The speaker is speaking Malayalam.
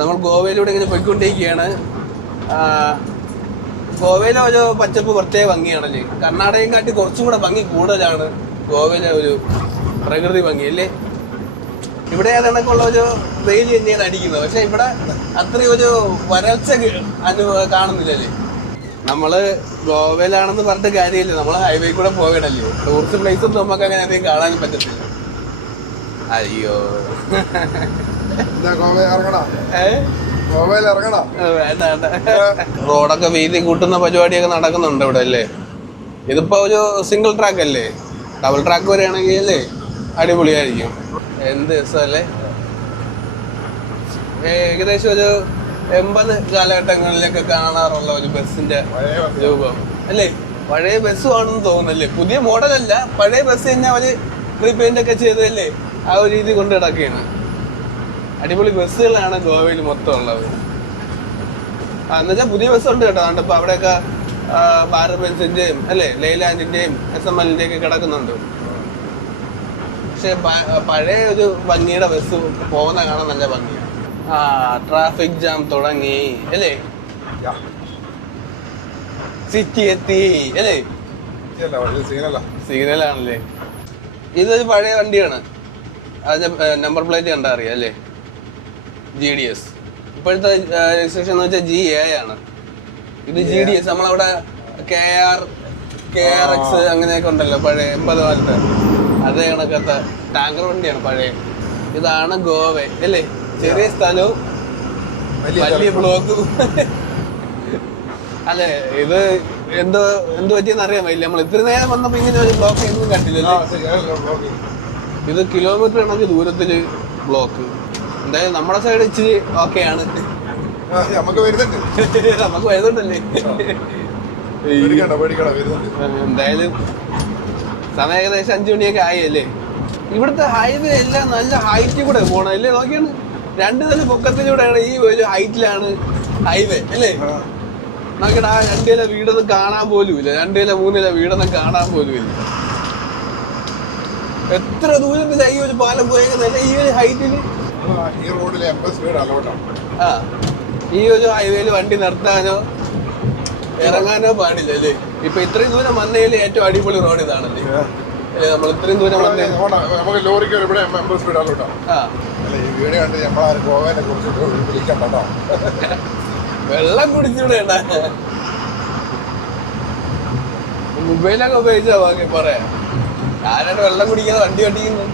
നമ്മൾ ഗോവയിലൂടെ ഇങ്ങനെ പോയിക്കൊണ്ടിരിക്കുകയാണ്. ഗോവയിലെ ഒരു പച്ചപ്പ് പ്രത്യേക ഭംഗിയാണല്ലേ. കർണാടകയും കാട്ടി കുറച്ചും കൂടെ ഭംഗി കൂടുതലാണ് ഗോവയിലെ ഒരു പ്രകൃതി ഭംഗി അല്ലേ. ഇവിടെ കണക്കുള്ള ഒരു വെയിൽ തന്നെയാണ് അടിക്കുന്നത്. പക്ഷെ ഇവിടെ അത്രയും ഒരു വരൾച്ച കാണുന്നില്ലല്ലേ. നമ്മള് ഗോവയിലാണെന്ന് പറഞ്ഞിട്ട് കാര്യമില്ല, നമ്മള് ഹൈവേ കൂടെ പോകണല്ലോ. ടൂറിസ്റ്റ് പ്ലേസ് ഒന്നും നമുക്ക് അങ്ങനെ അധികം കാണാനും പറ്റത്തില്ല. അയ്യോ വേണ്ട വേണ്ട. റോഡൊക്കെ വീതി കൂട്ടുന്ന പരിപാടിയൊക്കെ നടക്കുന്നുണ്ട് ഇവിടെ അല്ലേ. ഇതിപ്പോ ഒരു സിംഗിൾ ട്രാക്ക് അല്ലേ. ഡബിൾ ട്രാക്ക് വരെയാണെങ്കിൽ അല്ലേ അടിപൊളിയായിരിക്കും. എന്ത് രസമല്ലേ. ഏകദേശം ഒരു 80 കാലഘട്ടങ്ങളിലൊക്കെ കാണാറുള്ള ഒരു ബസ്സിന്റെ രൂപം അല്ലേ. പഴയ ബസ്സുമാണെന്ന് തോന്നുന്നല്ലേ. പുതിയ മോഡലല്ല, പഴയ ബസ് തന്നെ അവര് റീപെയിന്റ് ഒക്കെ ചെയ്തല്ലേ. ആ ഒരു രീതി കൊണ്ട് കിടക്കുകയാണ്. അടിപൊളി ബസ്സുകളാണ് ഗോവയിൽ മൊത്തം ഉള്ളത്. എന്നുവെച്ചാൽ പുതിയ ബസ്സുണ്ട് കേട്ടോ. അതുകൊണ്ട് ഇപ്പൊ അവിടെയൊക്കെ ഭാരത് ബെൻസിന്റെയും അല്ലേ ലെയ്ലാൻഡിന്റെയും SML ഒക്കെ കിടക്കുന്നുണ്ട്. പക്ഷെ പഴയ ഒരു ഭംഗിയുടെ ബസ് പോകുന്ന കാണാൻ നല്ല ഭംഗിയാണ്. ട്രാഫിക് ജാം തുടങ്ങി അല്ലേ. സിറ്റി എത്തി അല്ലേ. സിഗ്നലാണല്ലേ. ഇതൊരു പഴയ വണ്ടിയാണ്. അതിന്റെ നമ്പർ പ്ലേറ്റ് കണ്ടാ അറിയാം അല്ലേ. GDS. ഇപ്പോഴത്തെ രജിസ്ട്രേഷൻ എന്ന് വെച്ചാൽ GA ആണ്. ഇത് GDS. നമ്മളവിടെ KRX അങ്ങനെയൊക്കെ ഉണ്ടല്ലോ പഴയ 80 കാലത്ത്. അതേ കണക്കത്തെ ടാങ്കർ വണ്ടിയാണ് പഴയ. ഇതാണ് ഗോവ അല്ലേ. ചെറിയ സ്ഥലവും വലിയ ബ്ലോക്കും അല്ലെ. ഇത് എന്ത് പറ്റിയെന്ന് അറിയാൻ പറ്റില്ല. നമ്മൾ ഇത്ര നേരം വന്നപ്പോ ഇങ്ങനെ ഒരു ബ്ലോക്ക് ഒന്നും കണ്ടില്ലല്ലോ. ഇത് കിലോമീറ്റർ കണക്ക് ദൂരത്തില് ബ്ലോക്ക്. എന്തായാലും നമ്മുടെ സൈഡ് ഇച്ചിരി ഓക്കെയാണ്. നമുക്ക് വരുന്നുണ്ടല്ലേ. എന്തായാലും സമയം ഏകദേശം 5 മണിയൊക്കെ ആയല്ലേ. ഇവിടുത്തെ ഹൈവേ എല്ലാം നല്ല ഹൈറ്റിൽ കൂടെ പോകണം അല്ലേ. നോക്കിയാണ് 2 നില പൊക്കത്തിലൂടെയാണ്. ഈ ഒരു ഹൈറ്റിലാണ് ഹൈവേ അല്ലേ. നോക്കിയിട്ട് ആ 2 നില വീടൊന്നും കാണാൻ പോലും ഇല്ല. 2 നില 3 നില വീടൊന്നും കാണാൻ പോലും ഇല്ല. എത്ര ദൂരത്തില ഈ ഒരു പാലം പോയേക്കുന്നല്ല ഈ ഒരു ഹൈറ്റില്. ഈ ഒരു ഹൈവേയില് വണ്ടി നിർത്താനോ ഇറങ്ങാനോ പാടില്ല അല്ലേ. ഇപ്പൊ ഇത്രയും ദൂരം വന്നതിൽ ഏറ്റവും അടിപൊളി റോഡ് ഇതാണല്ലേ. നമ്മൾ ഇത്രയും ദൂരം വെള്ളം കുടിച്ചൂടെ. മൊബൈലൊക്കെ ഉപയോഗിച്ചാ പറയാം. ആരാണ് വെള്ളം കുടിക്കാതെ വണ്ടി ഓടിക്കുന്നത്.